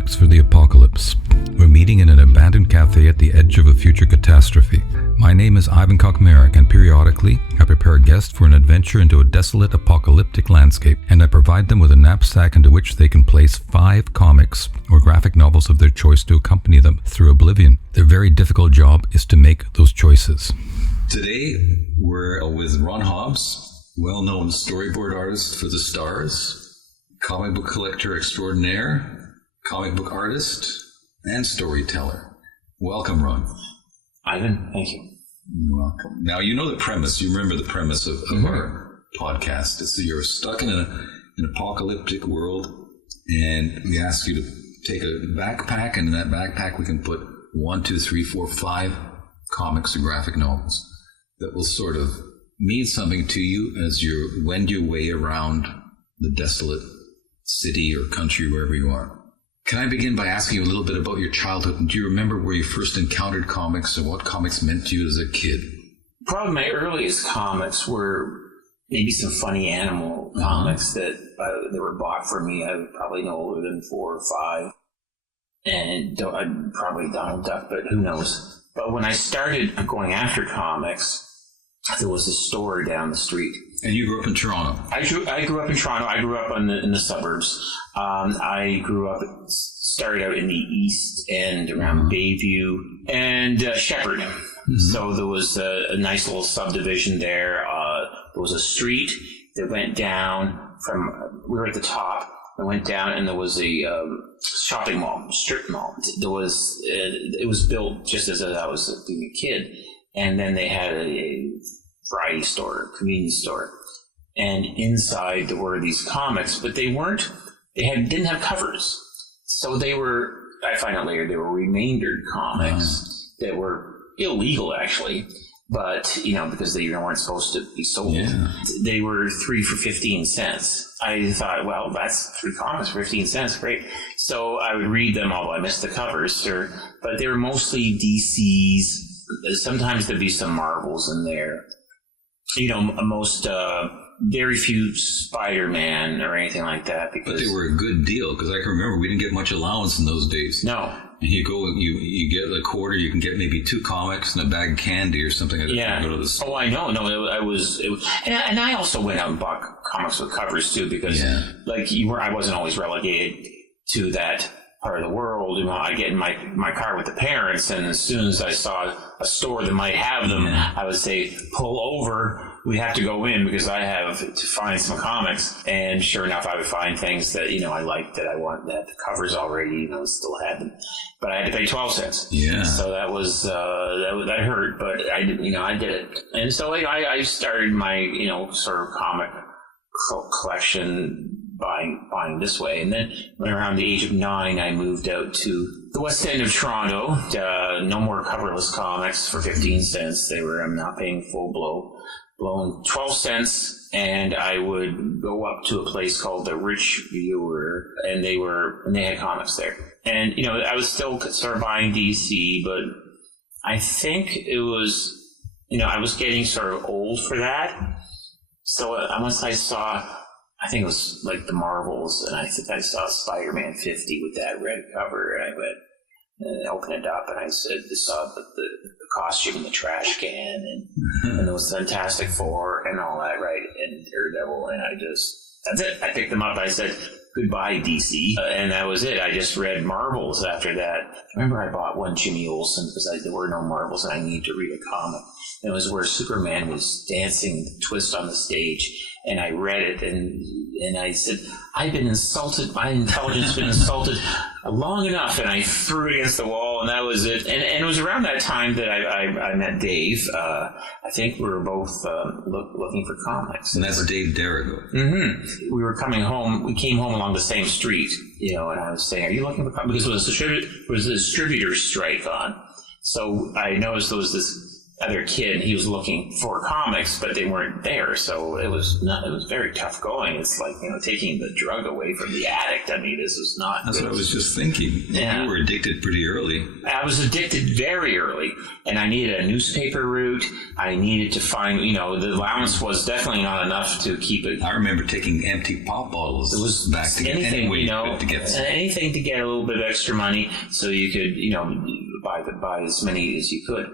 comics for the apocalypse. We're meeting in an abandoned cafe at the edge of a future catastrophe. My name is Ivan Kokmerek, and periodically I prepare a guest for an adventure into a desolate apocalyptic landscape, and I provide them with a knapsack into which they can place 5 comics or graphic novels of their choice to accompany them through oblivion. Their very difficult job is to make those choices. Today we're with Ron Hobbs, well-known storyboard artist for the stars, comic book collector extraordinaire, comic book artist, and storyteller. Welcome, Ron. Ivan, thank you. You're welcome. Now, you know the premise. You remember the premise of our podcast. It's that you're stuck in an apocalyptic world, and we ask you to take a backpack, and in that backpack we can put 1, 2, 3, 4, 5 comics or graphic novels that will sort of mean something to you as you wend your way around the desolate city or country, wherever you are. Can I begin by asking you a little bit about your childhood? Do you remember where you first encountered comics or what comics meant to you as a kid? Probably my earliest comics were maybe some funny animal comics that were bought for me. I was probably no older than 4 or 5. And probably Donald Duck, but who knows. But when I started going after comics, there was a store down the street. And you grew up in Toronto? I grew up in Toronto. I grew up in the suburbs. I started out in the East End around Bayview and Shepherd. So there was a nice little subdivision there. There was a street that went down we were at the top. I went down and there was a shopping mall, strip mall. It was built just as I was being a kid. And then they had a variety store, convenience store. And inside there were these comics, but didn't have covers. So they were, I find out later, they were remaindered comics that were illegal actually. But, because they weren't supposed to be sold. Yeah. They were 3 for 15 cents. I thought, well, that's 3 comics for 15 cents, great. So I would read them, although I missed the covers, but they were mostly DCs. Sometimes there'd be some Marvels in there. Very few Spider-Man or anything like that. But they were a good deal, because I can remember we didn't get much allowance in those days. No. And you get a quarter, you can get maybe 2 comics and a bag of candy or something like that. Yeah. Go to the store. Oh, I know. No, it was, and I also went out and bought comics with covers too, because I wasn't always relegated to that part of the world. I get in my car with the parents, and as soon as I saw a store that might have them, I would say, pull over. We have to go in because I have to find some comics. And sure enough, I would find things that, I liked, that I want, that the covers already, still had them. But I had to pay 12 cents. Yeah. So that was, that hurt, but I did it. And so I started my, sort of comic collection buying this way. And then when around the age of 9, I moved out to the West End of Toronto. No more coverless comics for 15 cents. I'm not paying full blown 12 cents, and I would go up to a place called the Rich Viewer, and they had comics there. And, I was still sort of buying DC, but I think it was, I was getting sort of old for that. So once I saw, I think it was like the Marvels, and I think I saw Spider-Man 50 with that red cover, and I went and opened it up, and I saw the costume in the trash can, and there was Fantastic Four and all that, right, and Daredevil, and that's it. I picked them up, I said, goodbye, DC, and that was it. I just read Marvels after that. I remember I bought one Jimmy Olsen because there were no Marvels, and I needed to read a comic. And it was where Superman was dancing the twist on the stage, and I read it, and I said, I've been insulted, my intelligence has been insulted long enough, and I threw it against the wall, and that was it. And it was around that time that I met Dave. I think we were both looking for comics. And that's Dave Derrigo. Mm-hmm. We came home along the same street, and I was saying, are you looking for comics? Because it was a distributor strike on. So I noticed there was this other kid, and he was looking for comics, but they weren't there. So it was very tough going. It's like, taking the drug away from the addict. I mean, this was not. That's what I was just thinking. Yeah. You were addicted pretty early. I was addicted very early, and I needed a newspaper route. I needed to find, the allowance was definitely not enough to keep it. I remember taking empty pop bottles back to get anything, to get some. Anything to get a little bit of extra money so you could, buy as many as you could.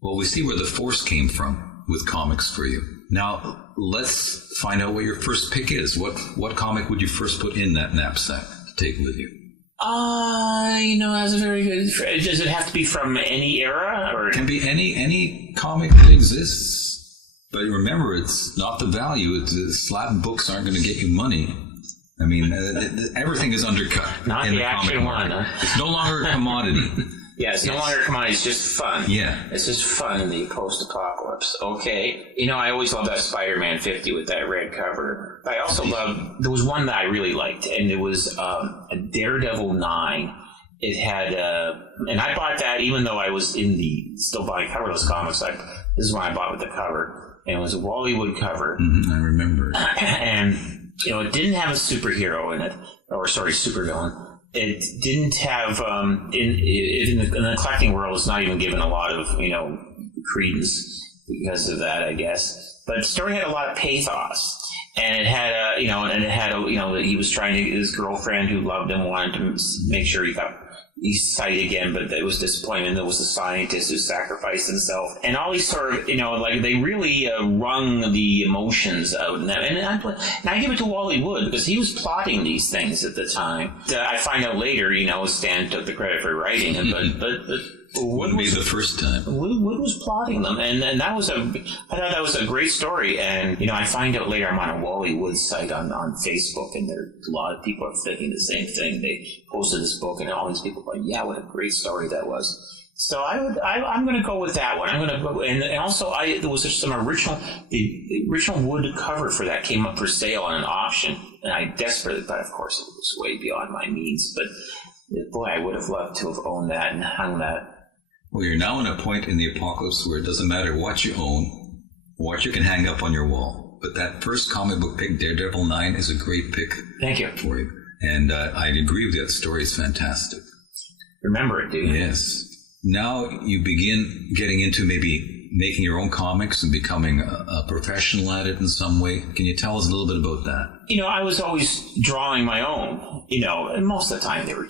Well, we see where the force came from with comics for you. Now, let's find out what your first pick is. What comic would you first put in that knapsack to take with you? That's a very good. Does it have to be from any era, or it can be any comic that exists? But remember, it's not the value. It's slab books aren't going to get you money. I mean, everything is undercut. Not in the the action one. It's no longer a commodity. Yeah, it's no longer a commodity. It's just fun. Yeah. It's just fun in the post-apocalypse. Okay. I always loved that Spider-Man 50 with that red cover. But I also loved, there was one that I really liked, and it was a Daredevil 9. It had, and I bought that even though I was still buying coverless comics. This is one I bought with the cover. And it was a Wally Wood cover. I remember. And, it didn't have a superhero in it, supervillain. It didn't have in the collecting world. It's not even given a lot of credence because of that, I guess. But the story had a lot of pathos, and it had he was trying to, his girlfriend who loved him wanted to make sure he got his sight again, but it was disappointing. There was a scientist who sacrificed himself, and all these sort of they really wrung the emotions out in that. And I give it to Wally Wood because he was plotting these things at the time. I find out later, Stan took the credit for writing them, but wouldn't be the first time. Wood was plotting them, and that was I thought that was a great story. And I find out later I'm on a Wally Wood site on Facebook, and there a lot of people are thinking the same thing. They posted this book, and all these people are like, "Yeah, what a great story that was." So I'm going to go with that one. I'm going to go, and also there was the original Wood cover for that came up for sale on an auction, and I desperately, but of course it was way beyond my means. But boy, I would have loved to have owned that and hung that. Well, you're now in a point in the apocalypse where it doesn't matter what you own, what you can hang up on your wall. But that first comic book pick, Daredevil 9, is a great pick. Thank you. For you. And I'd agree with you. That story is fantastic. Remember it, dude. Yes. Now you begin getting into maybe making your own comics and becoming a professional at it in some way. Can you tell us a little bit about that? I was always drawing my own, and most of the time they were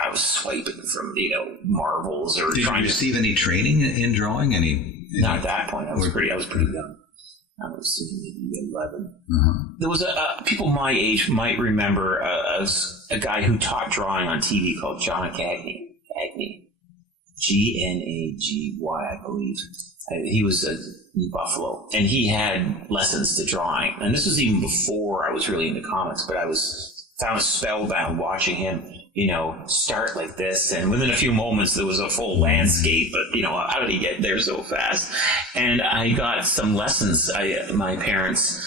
I was swiping from, Marvels or Did trying you receive any training in drawing? Not at that point. I was pretty young. I was maybe 11. Uh-huh. There was people my age might remember a guy who taught drawing on TV called John Gagny. Gnaggy, I believe. He was in Buffalo, and he had lessons to drawing. And this was even before I was really into comics, but I found spellbound watching him, start like this. And within a few moments, there was a full landscape, but, how did he get there so fast? And I got some lessons my parents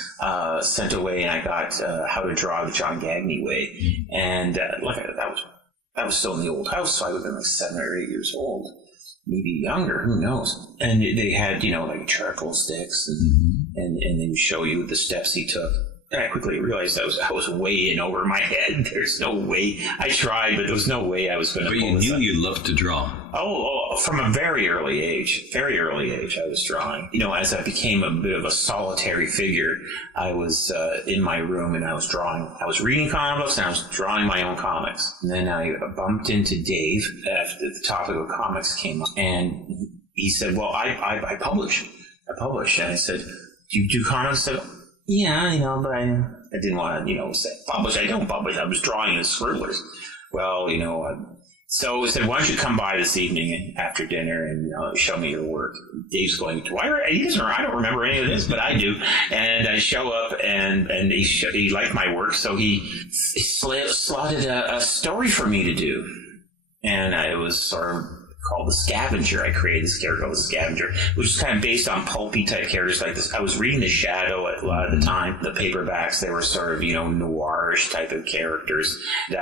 sent away, and I got how to draw the John Gagny way. And that was still in the old house, so I would have been like 7 or 8 years old, maybe younger, who knows. And they had, like charcoal sticks, and they would show you the steps he took. And I quickly realized I was way in over my head. There's no way. I tried, but there was no way I was going to pull this up. But you knew you loved to draw. Oh, from a very early age, I was drawing. As I became a bit of a solitary figure, I was in my room and I was drawing. I was reading comic books and I was drawing my own comics. And then I bumped into Dave after the topic of comics came up. And he said, well, I publish. And I said, do you do comics? I said, yeah, but I didn't want to, say publish. I don't publish. I was drawing the scribblers. Well, so I said, why don't you come by this evening after dinner and show me your work? Dave's going, I don't remember any of this, but I do. And I show up and he liked my work, so he slotted a story for me to do. And I was sort of called the Scavenger. I created this character called the Scavenger, which is kind of based on pulpy type characters like this. I was reading The Shadow at a lot of the time. The paperbacks, they were sort of, noirish type of characters they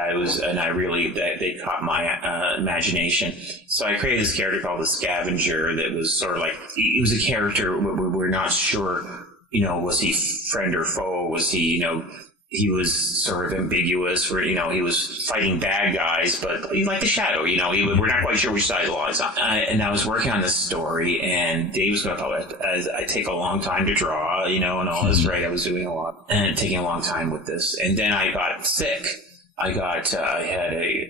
caught my imagination. So I created this character called the Scavenger that was sort of like, it was a character we're not sure, was he friend or foe? Was he, he was sort of ambiguous, where, he was fighting bad guys, but like the Shadow, we're not quite sure which side the law is on. And I was working on this story, and Dave was going to publish it. I take a long time to draw, and all this, right? I was doing a lot and taking a long time with this. And then I got sick. I had a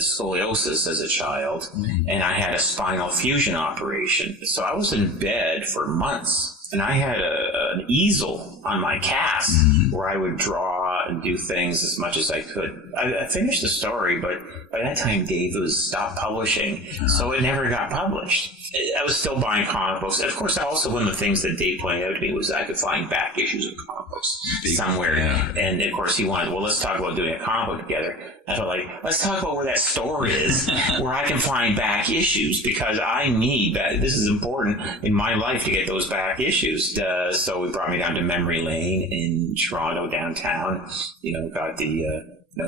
scoliosis as a child, and I had a spinal fusion operation. So I was in bed for months. And I had an easel on my cast where I would draw and do things as much as I could. I finished the story, but by that time Dave was stopped publishing, so it never got published. I was still buying comic books. Of course, also one of the things that Dave pointed out to me was I could find back issues of comic books somewhere. Yeah. And of course he wanted, let's talk about doing a comic book together. I felt like, let's talk about where that store is, where I can find back issues, because I need that. This is important in my life to get those back issues. So he brought me down to Memory Lane in Toronto downtown. Got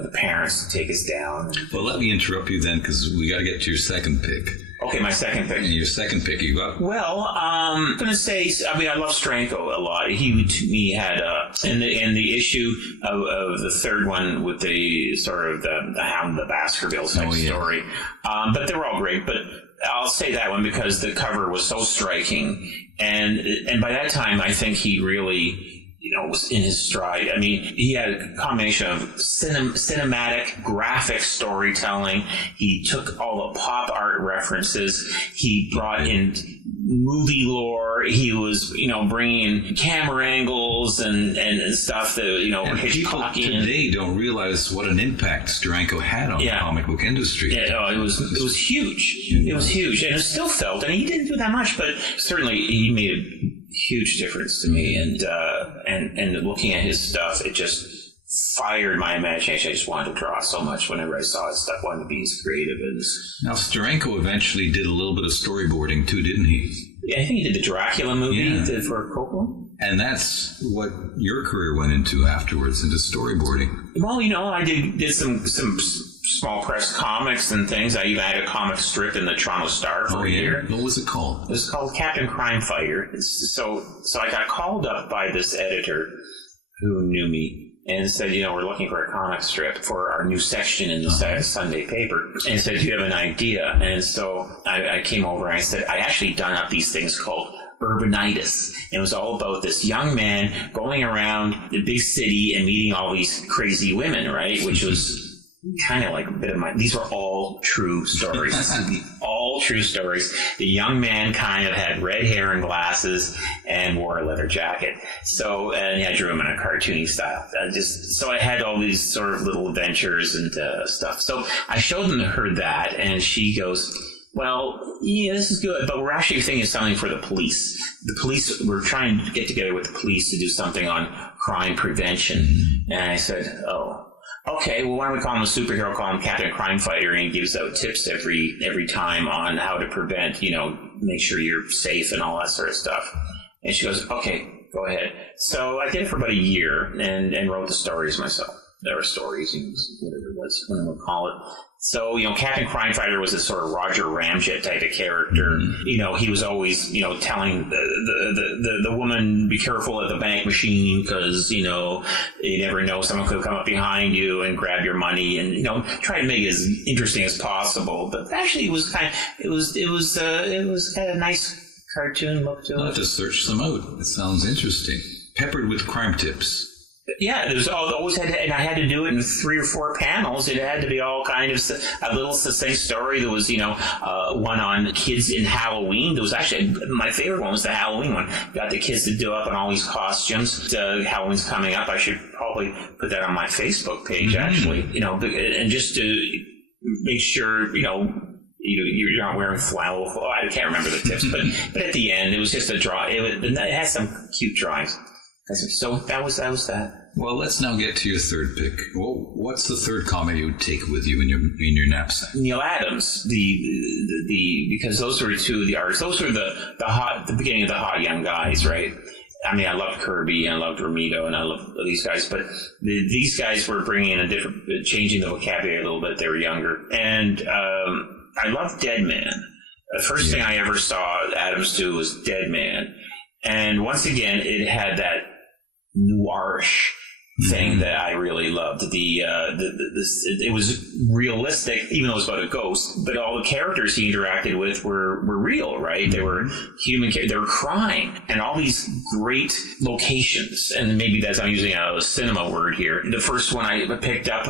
the parents to take us down. Well, let me interrupt you then, because we got to get to your second pick. Okay, my second pick. And your second pick, you got? Well, I'm going to say, I love Stranko a lot. He, to me, had, in the issue of the third one with the sort of the Hound of the Baskervilles type story. But they were all great. But I'll say that one because the cover was so striking. And by that time, I think he really, was in his stride. I mean, he had a combination of cinematic, graphic storytelling. He took all the pop art references. He brought in movie lore. He was, bringing in camera angles and stuff that, and people today don't realize what an impact Steranko had on the comic book industry. Yeah, it was huge. It was huge, and it was still felt. And he didn't do that much, but certainly he made a huge difference to me. And looking at his stuff, it just fired my imagination. I just wanted to draw so much whenever I saw his stuff. I wanted to be as creative as. Now, Steranko eventually did a little bit of storyboarding too, didn't he? Yeah, I think he did the Dracula movie for Coppola. And that's what your career went into afterwards, into storyboarding. Well, I did some small press comics and things. I even had a comic strip in the Toronto Star for a year. What was it called? It was called Captain Crime Fighter. So I got called up by this editor who knew me and said, we're looking for a comic strip for our new section in the Sunday paper. And said, do you have an idea? And so I came over and I said, I actually done up these things called Urbanitis. It was all about this young man going around the big city and meeting all these crazy women, right? Which was kind of like a bit of these were all true stories. All true stories. The young man kind of had red hair and glasses and wore a leather jacket. So, and I drew him in a cartoony style. So I had all these sort of little adventures and stuff. So I showed her that, and she goes, well, yeah, this is good, but we're actually thinking of something for the police. We're trying to get together with the police to do something on crime prevention. And I said, okay, well, why don't we call him a superhero, call him Captain Crime Fighter, and he gives out tips every time on how to prevent, make sure you're safe and all that sort of stuff. And she goes, okay, go ahead. So I did it for about a year and wrote the stories myself. There were stories, whatever it was, whatever we call it. So, Captain Crime Fighter was a sort of Roger Ramjet type of character. He was always, telling the woman, be careful at the bank machine because, you never know, someone could come up behind you and grab your money and, try to make it as interesting as possible. But actually it was kind of a nice cartoon look to it. I'll have to search them out. It sounds interesting. Peppered with crime tips. Yeah, there's always had to, and I had to do it in 3 or 4 panels. It had to be all kind of a little succinct story. There was, one on kids in Halloween. There was actually, my favorite one was the Halloween one. Got the kids to do up in all these costumes. Halloween's coming up. I should probably put that on my Facebook page, actually. And just to make sure, you're not wearing flannel. I can't remember the tips, but at the end, it was just a draw. It had some cute drawings. So that was that. Well, let's now get to your third pick. Well, what's the third comic you would take with you in your knapsack? Neil Adams, because those were two of the artists. Those were the beginning of the hot young guys, right? I mean, I loved Kirby, and I loved Romito, and I loved these guys, but these guys were bringing in changing the vocabulary a little bit. They were younger, and I loved Dead Man. The first thing I ever saw Adams do was Dead Man, and once again, it had that noirish thing that I really loved. It was realistic, even though it was about a ghost, but all the characters he interacted with were real, right? They were human. They were crying, and all these great locations. And maybe I'm using a cinema word here. The first one I picked up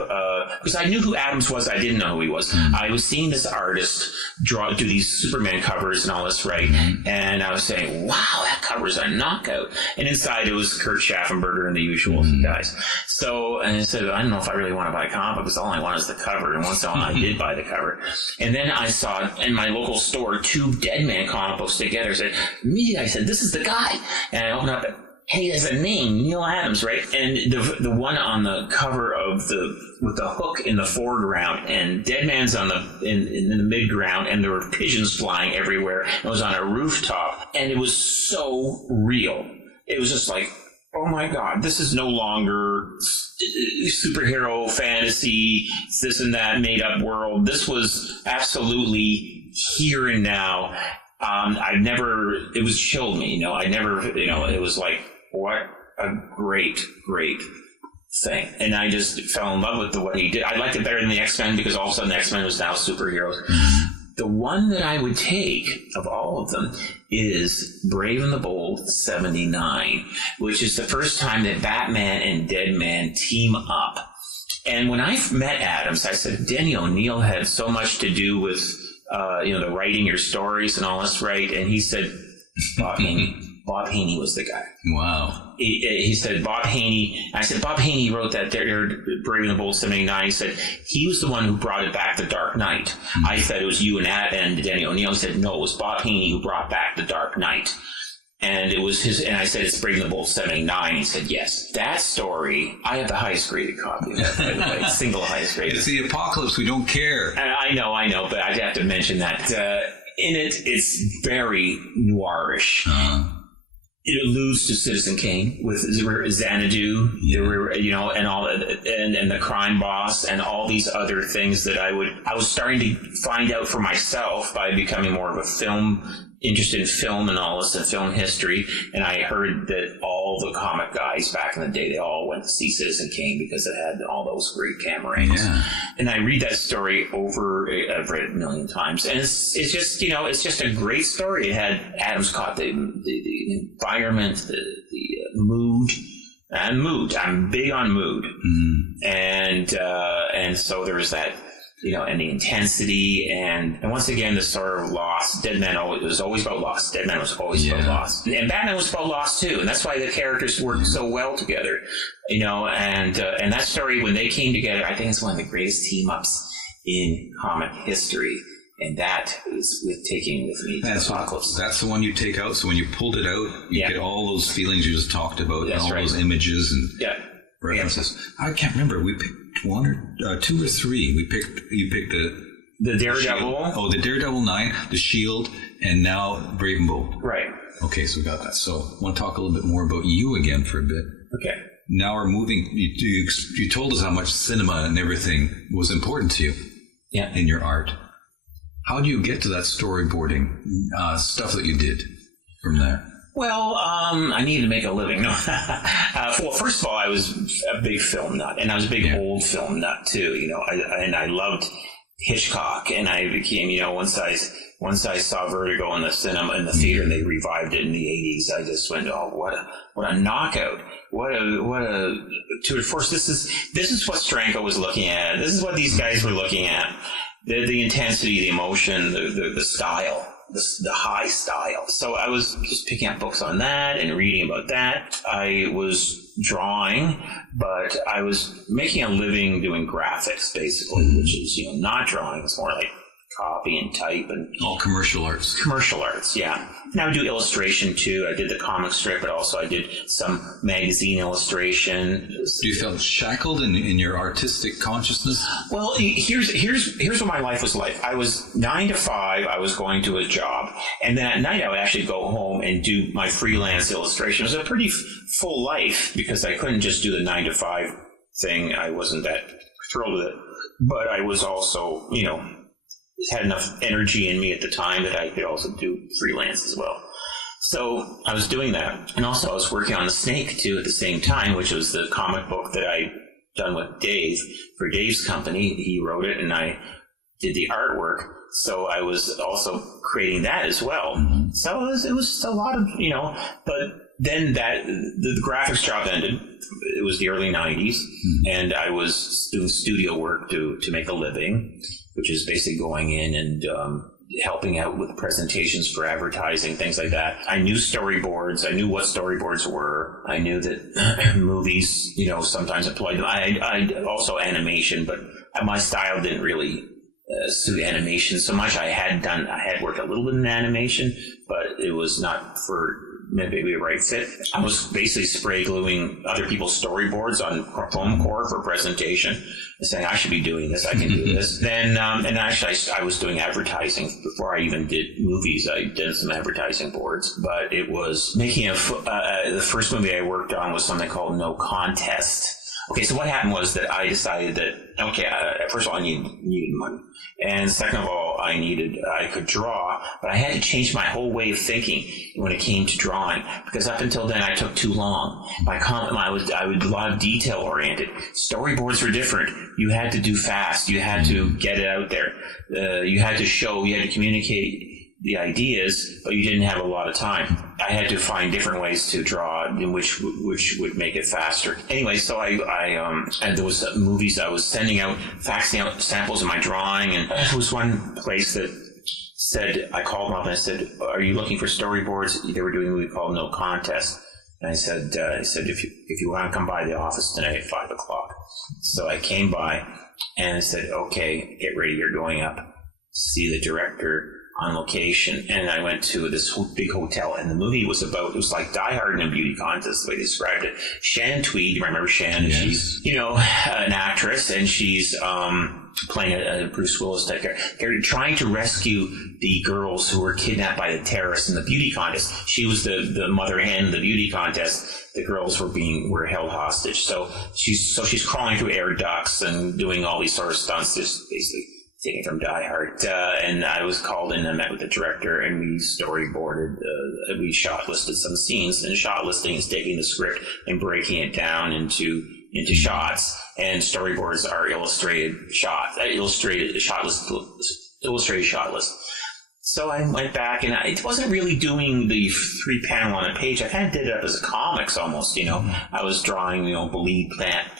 because I knew who Adams was. I didn't know who he was. I was seeing this artist do these Superman covers and all this, right? And I was saying, "Wow, that cover's a knockout." And inside it was Kurt Schaffenberger and the usual guys. So, and I said, I don't know if I really want to buy a comic because all I want is the cover. And once in a while, I did buy the cover. And then I saw in my local store 2 Dead Man comic books together. I said, immediately I said, this is the guy. And I opened up, hey, there's a name, Neil Adams, right? And the one on the cover with the hook in the foreground, and Dead Man's in the midground, and there were pigeons flying everywhere. It was on a rooftop, and it was so real. It was just like, oh my God, this is no longer superhero fantasy, this and that made up world. This was absolutely here and now. It was chilled me, it was like, what a great thing. And I just fell in love with what he did. I liked it better than the X-Men because all of a sudden the X-Men was now superheroes. The one that I would take of all of them is Brave and the Bold 79, which is the first time that Batman and Dead Man team up. And when I met Adams, I said, Denny O'Neil had so much to do with, the writing your stories and all this, right? And he said, Bob Haney. Bob Haney was the guy. Wow. He said, Bob Haney. I said, Bob Haney wrote that Brave and the Bold 79. He said, he was the one who brought it back, The Dark Knight. I said it was you and Denny O'Neil. He said, no, it was Bob Haney who brought back The Dark Knight. And it was his, and I said, it's Brave and the Bold 79. He said, yes. That story, I have the highest graded copy of that, by the way. Single highest graded. It's the apocalypse. We don't care. I know, but I'd have to mention that. In it, it's very noirish. It alludes to Citizen Kane with Xanadu, and all that, and the crime boss, and all these other things that I was starting to find out for myself by becoming more of a interested in film and all this and film history. And I heard that all the comic guys back in the day, they all went to see Citizen Kane because it had all those great camera angles. Yeah. And I read that story I've read it a million times, and it's just it's just a great story. It had Adams caught the environment, the mood. And mood. I'm big on mood, and so there's that. And the intensity, and once again, the sort of loss. Dead Man was always about loss. Dead Man was always about loss. And Batman was about loss, too. And that's why the characters work so well together. And that story, when they came together, I think it's one of the greatest team-ups in comic history. And that is taking with me to Apocalypse. That's the one you take out. So when you pulled it out, you get all those feelings you just talked about, and all those images and references. I can't remember. We picked 1 or 2 or 3. You picked the Daredevil. The Daredevil 9, the Shield, and now Brave and Bold. Right. Okay, so we got that. So I want to talk a little bit more about you again for a bit. Okay. Now we're moving. You told us how much cinema and everything was important to you. Yeah. In your art. How do you get to that storyboarding stuff that you did from there? Well, I needed to make a living. No. Well, first of all, I was a big film nut, and I was a big old film nut too. I loved Hitchcock, and I became, once I saw Vertigo in the cinema in the theater, and they revived it in the '80s. I just went, oh, what a knockout! What a tour de force! This is what Stranko was looking at. This is what these guys were looking at. The intensity, the emotion, the style. The high style. So I was just picking up books on that and reading about that. I was drawing, but I was making a living doing graphics, basically, which is, not drawing. It's more like copy and type and all commercial arts. Commercial arts, yeah. Now I do illustration too. I did the comic strip, but also I did some magazine illustration. You felt shackled in your artistic consciousness? Well, here's what my life was like. I was 9 to 5. I was going to a job, and then at night I would actually go home and do my freelance illustration. It was a pretty full life because I couldn't just do the 9 to 5 thing. I wasn't that thrilled with it, but I was also, had enough energy in me at the time that I could also do freelance as well. So I was doing that. And also I was working on The Snake too at the same time, which was the comic book that I done with Dave for Dave's company. He wrote it and I did the artwork. So I was also creating that as well. Mm-hmm. So it was a lot of, but then the graphics job ended. It was the early 90s, and I was doing studio work to make a living, which is basically going in and helping out with presentations for advertising, things like that. I knew storyboards. I knew what storyboards were. I knew that movies, sometimes applied. I also animation, but my style didn't really suit animation so much. I had worked a little bit in animation, but it was not for maybe a right fit. I was basically spray gluing other people's storyboards on foam core for presentation and saying, I should be doing this, I can do this. Then, and actually I was doing advertising before I even did movies. I did some advertising boards, but it was making the first movie I worked on was something called No Contest. Okay, so what happened was that I decided that, first of all, I needed money. And second of all, I could draw, but I had to change my whole way of thinking when it came to drawing, because up until then I took too long. I was a lot of detail oriented. Storyboards were different. You had to do fast. You had to get it out there. You had to communicate the ideas, but you didn't have a lot of time. I had to find different ways to draw, which would make it faster. Anyway, so and there was movies I was sending out, faxing out samples of my drawing, and there was one place that said, I called them up and I said, "Are you looking for storyboards?" They were doing a movie called No Contest. And I said, if you want to come by the office tonight at 5 o'clock. So I came by and I said, okay, get ready, you're going up to see the director on location. And I went to this big hotel, and the movie was like Die Hard in a beauty contest, the way they described it. Shannon Tweed, you remember Shannon? Yes. She's, an actress, and she's playing a Bruce Willis type character, trying to rescue the girls who were kidnapped by the terrorists in the beauty contest. She was the mother hen in the beauty contest. The girls were held hostage. So she's crawling through air ducts and doing all these sort of stunts, just basically taken from Die Hard. And I was called in and met with the director, and we storyboarded, we shot listed some scenes, and shot listing is taking the script and breaking it down into shots, and storyboards are illustrated shot list. So I went back, and it wasn't really doing the 3-panel on a page. I kind of did it up as a comics almost, I was drawing,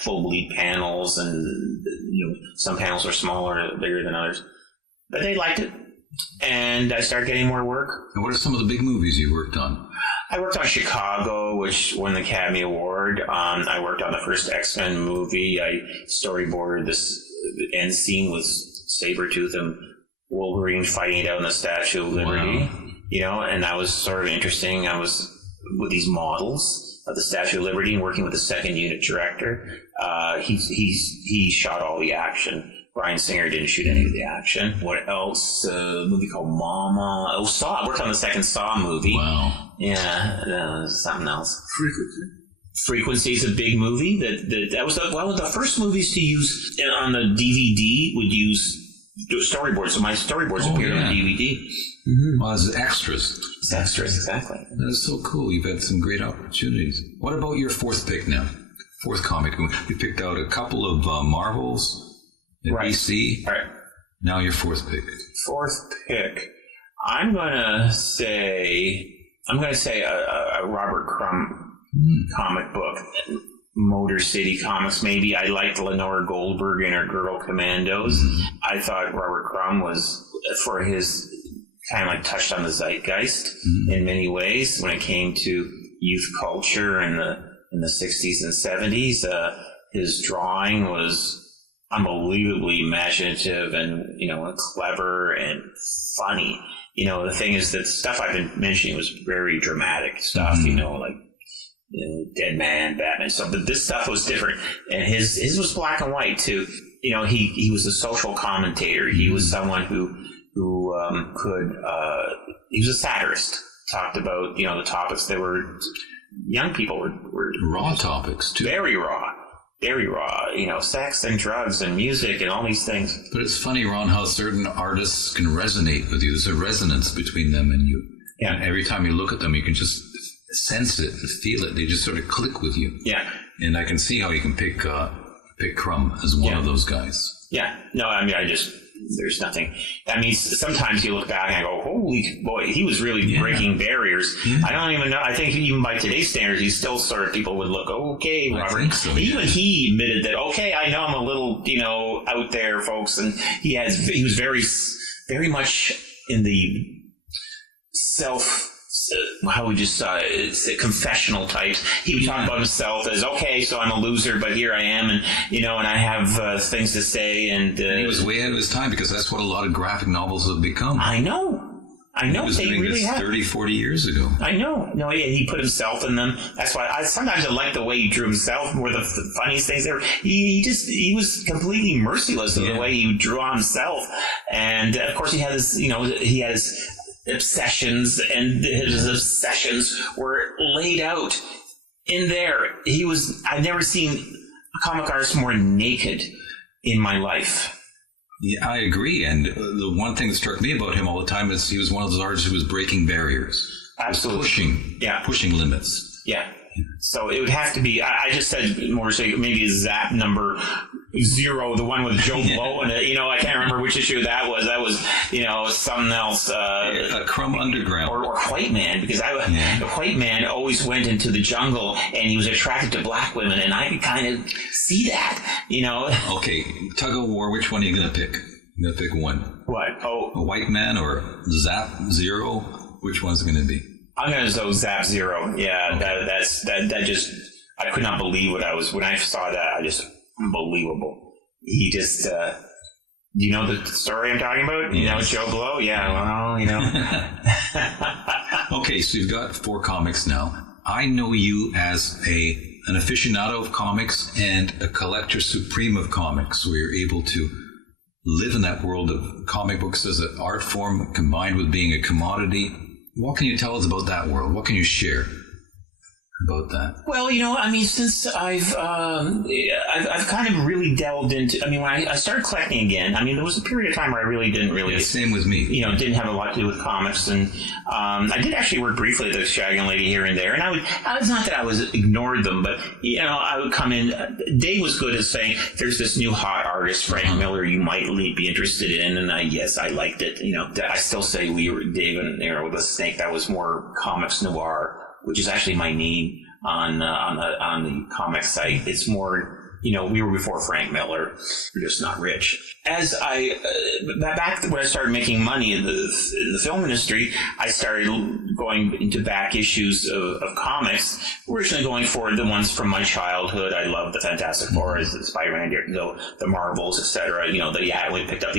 full bleed panels, and, some panels were smaller, bigger than others. But they liked it, and I started getting more work. And what are some of the big movies you worked on? I worked on Chicago, which won the Academy Award. I worked on the first X-Men movie. I storyboarded this end scene with Sabretooth and Wolverine fighting it out in the Statue of Liberty. Wow. And that was sort of interesting. I was with these models of the Statue of Liberty and working with the second unit director. He shot all the action. Bryan Singer didn't shoot any of the action. What else? A movie called Mama. Oh, Saw. I worked on the second Saw movie. Wow. Yeah, something else. Frequency is a big movie. That was one of the first movies to use on the DVD. Would use storyboards. So my storyboards appeared on the DVD. Mm-hmm. Well, as extras. It's extras, exactly. That is so cool. You've had some great opportunities. What about your fourth pick now? Fourth comic. You picked out a couple of Marvels. Right. DC. Right. Now your fourth pick. Fourth pick. I'm gonna say a Robert Crumb comic book. Motor City Comics, maybe. I liked Lenore Goldberg and her Girl Commandos. I thought Robert Crumb was, for his kind of like touched on the zeitgeist in many ways when it came to youth culture in the 60s and 70s. His drawing was unbelievably imaginative and, clever and funny. The thing is that stuff I've been mentioning was very dramatic stuff, like Dead Man, Batman stuff. But this stuff was different. And his was black and white too. He was a social commentator. He was someone who could he was a satirist. Talked about, the topics that were young people were raw topics too. Very raw. Sex and drugs and music and all these things. But it's funny, Ron, how certain artists can resonate with you. There's a resonance between them and you. Yeah. And every time you look at them, you can just sense it and feel it. They just sort of click with you. Yeah. And I can see how you can pick Crumb as one of those guys. Yeah. No, I mean, there's nothing. I mean, sometimes you look back and I go, holy boy, he was really breaking barriers. Yeah. I don't even know. I think even by today's standards, he still sort of, people would look, okay, Robert. I think so, yeah. Even he admitted that, okay, I know I'm a little, out there, folks. And he was very, very much in the how would you say, confessional types. He would talk about himself as, okay, so I'm a loser, but here I am, and and I have things to say. And he was way ahead of his time, because that's what a lot of graphic novels have become. I know. He was doing really this 30, 40 years ago. I know. No, he put himself in them. That's why sometimes I like the way he drew himself. More the funniest things there. He was completely merciless in the way he drew on himself. And of course he had his obsessions, and his obsessions were laid out in there. I've never seen a comic artist more naked in my life. Yeah, I agree. And the one thing that struck me about him all the time is he was one of those artists who was breaking barriers. Absolutely. Pushing limits. Yeah. So it would have to be, I just said more, say maybe Zap number 0, the one with Joe Blow in it. I can't remember which issue that was. That was, something else. A Crumb Underground. Or White Man, because the White Man always went into the jungle and he was attracted to black women, and I could kind of see that, Okay, tug of war, which one are you going to pick? You're going to pick one. What? Oh. A White Man or Zap 0? Which one's it going to be? I'm going to go Zap 0. Yeah, okay. that just, I could not believe when I saw that. Unbelievable. He just, you know the story I'm talking about? Yes. Joe Blow? Yeah, well, Okay, so you've got 4 comics now. I know you as an aficionado of comics and a collector supreme of comics, where you're able to live in that world of comic books as an art form combined with being a commodity. What can you tell us about that world? What can you share about that? Well, since I've kind of really delved into, when I started collecting again, there was a period of time where I really didn't Yeah, same with me. Didn't have a lot to do with comics, and I did actually work briefly at the Shaggin' Lady here and there, and I was not that I was ignored them, but I would come in. Dave was good at saying, "There's this new hot artist, Frank Miller, you might be interested in," and I liked it. I still say Dave and with the Snake, that was more comics noir, which is actually my name on the comic site. It's more, we were before Frank Miller. We're just not rich. As back when I started making money in the film industry, I started going into back issues of comics, originally going for the ones from my childhood. I loved the Fantastic Four, the Spider-Man, the Marvels, etc. We picked up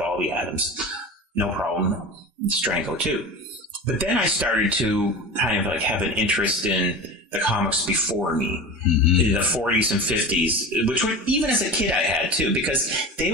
all the Adams. No problem. Strango too. But then I started to kind of have an interest in the comics before me, in the 40s and 50s, which even as a kid I had too, because they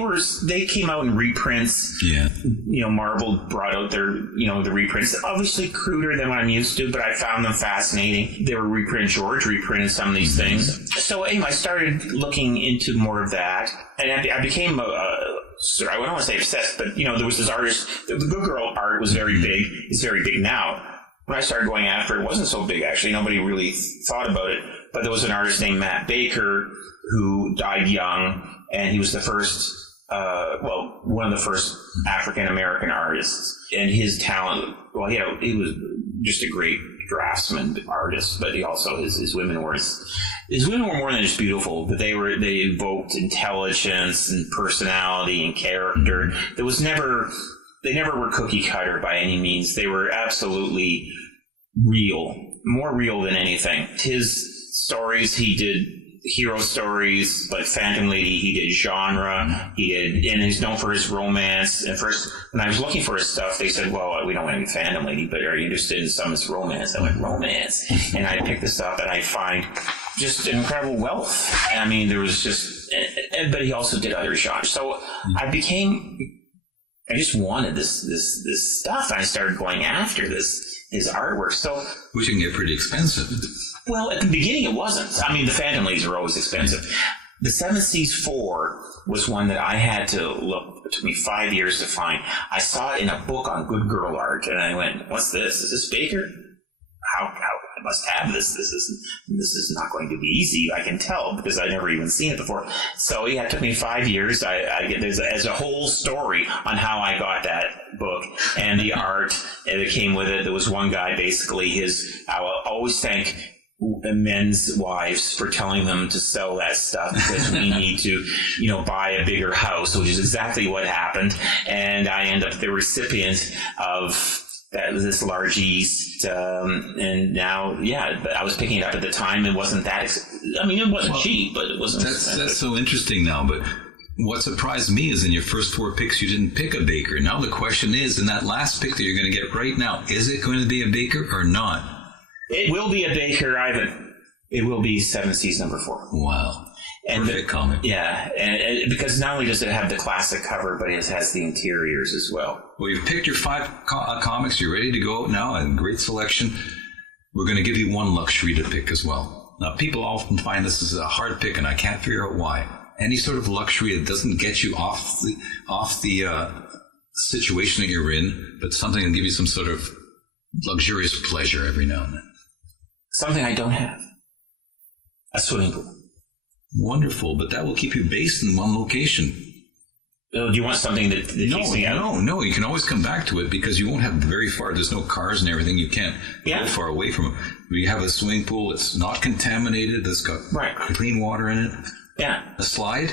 came out in reprints. Yeah. Marvel brought out their, the reprints, obviously cruder than what I'm used to, but I found them fascinating. They were George reprinted some of these things. So anyway, I started looking into more of that, and I became I don't want to say obsessed, but there was this artist. The Good Girl art was very big. It's very big now. When I started going after it, wasn't so big actually. Nobody really thought about it. But there was an artist named Matt Baker who died young, and he was the first, one of the first African American artists. And his talent, he was just a great draftsman artist, but he also his women were more than just beautiful, but they evoked intelligence and personality and character. They never were cookie cutter by any means. They were absolutely real, more real than anything. His stories, he did hero stories, like Phantom Lady. He did genre. He did, and he's known for his romance. And first, when I was looking for his stuff, they said, "Well, we don't want any Phantom Lady, but are you interested in some of his romance?" I went, "Romance," and I picked this up, and I find just incredible wealth. I mean, there was just, but he also did other genres. So I just wanted this stuff, and I started going after his artwork. So, which can get pretty expensive. Well, at the beginning it wasn't. I mean, the Phantom Ladies are always expensive. The Seven Seas 4 was one that I had to look. It took me 5 years to find. I saw it in a book on good girl art, and I went, "What's this? Is this Baker? How I must have this. This is not going to be easy. I can tell because I've never even seen it before." So yeah, it took me 5 years. There's a whole story on how I got that book and the art that came with it. There was one guy, basically, I will always thank men's wives for telling them to sell that stuff because we need to, buy a bigger house, which is exactly what happened. And I end up the recipient of this large yeast, and now, I was picking it up at the time. It wasn't that, it wasn't cheap, but it wasn't. That's so interesting now, but what surprised me is in your first 4 picks, you didn't pick a Baker. Now the question is, in that last pick that you're going to get right now, is it going to be a Baker or not? It will be a Baker, Ivan. It will be Seven Seas number 4. Wow. And perfect comic. Yeah, and because not only does it have the classic cover, but it has the interiors as well. Well, you've picked your 5 comics. You're ready to go out now, and great selection. We're going to give you one luxury to pick as well. Now, people often find this is a hard pick, and I can't figure out why. Any sort of luxury that doesn't get you off the situation that you're in, but something that give you some sort of luxurious pleasure every now and then. Something I don't have. A swimming pool. Wonderful, but that will keep you based in one location. Do you want something that keeps me out? No. You can always come back to it because you won't have very far. There's no cars and everything. You can't go far away from it. We have a swimming pool. It's not contaminated. It's got clean water in it. Yeah. A slide?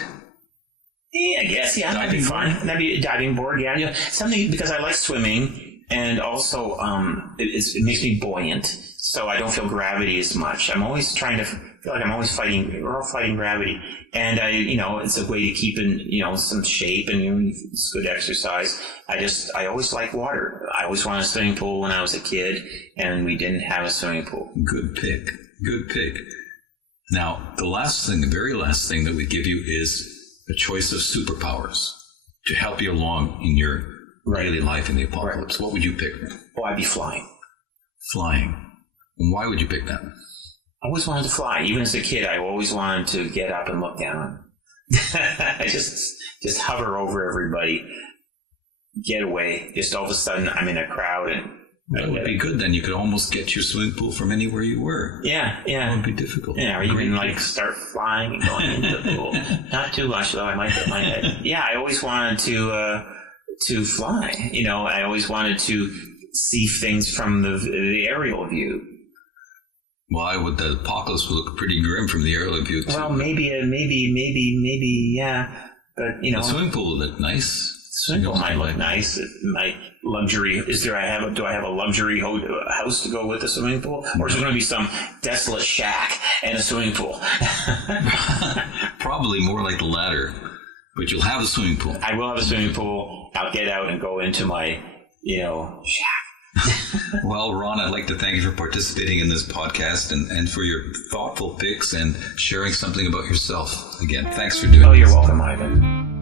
Yeah, I guess. Yeah, that'd be fine. That'd be a diving board. Yeah. Something, because I like swimming, and also it makes me buoyant, so I don't feel gravity as much. I'm always trying to feel like I'm always fighting. We're all fighting gravity, and it's a way to keep in some shape, and it's good exercise. I always like water. I always wanted a swimming pool when I was a kid, and we didn't have a swimming pool. Good pick. Now, the very last thing that we give you is a choice of superpowers to help you along in your daily life in the apocalypse. Right. What would you pick? Oh, I'd be flying. Flying. And why would you pick that? I always wanted to fly. Even as a kid, I always wanted to get up and look down. I just hover over everybody, get away. Just all of a sudden, I'm in a crowd, and that would be good. Then you could almost get your swimming pool from anywhere you were. Yeah. That would be difficult. Yeah, or even start flying and going into the pool. Not too much, though. I might hit my head. Yeah, I always wanted to fly. I always wanted to see things from the aerial view. Why would the apocalypse look pretty grim from the aerial view? Too? Well, maybe, yeah. But the swimming pool would look nice. Swimming pool might look nice. My luxury do I have a luxury house to go with the swimming pool, or is it going to be some desolate shack and a swimming pool? Probably more like the latter. But you'll have a swimming pool. I will have a swimming pool. I'll get out and go into my shack. Well, Ron, I'd like to thank you for participating in this podcast and for your thoughtful picks and sharing something about yourself. Again, thanks for doing this. Oh, you're welcome, Ivan.